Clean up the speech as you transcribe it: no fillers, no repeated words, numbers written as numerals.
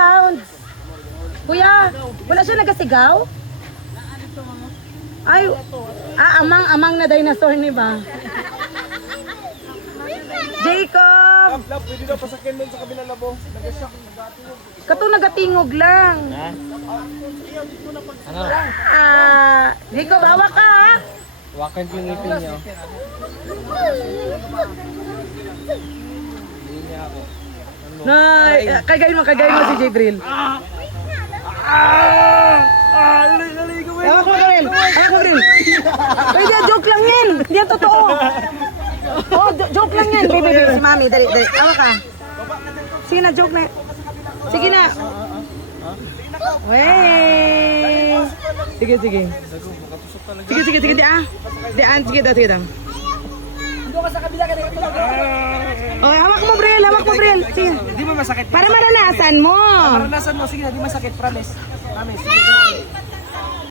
sounds. Kuya, wala siya nagasigaw? Ay, amang na dinosaur ni ba? Jacob! Love, pwede daw pasakin mo sa kabilang labo. Nag-shock, nag-atingog. Kato nagatingog lang. Ano? Jacob, hawak ka ha? Wakan ko yung ngipin niyo. Kagayin mo si Jibril. Hawak mo, Bril. Hawak mo, Bril. Pwede, joke lang yan. Hindi yan totoo. Oh, joke lang yan. Baby, si Mami. Dali. Hawak ka. Sige na, joke na. Sige na. Wey. Sige. Sige, di ah. Sige daw. Doon ka sa kabila ka na tulog. Oh, hawak mo, Bril. Sige. Di mo masakit. Para maranasan mo. Maranasan mo, sige na, di masakit, promise. Promise.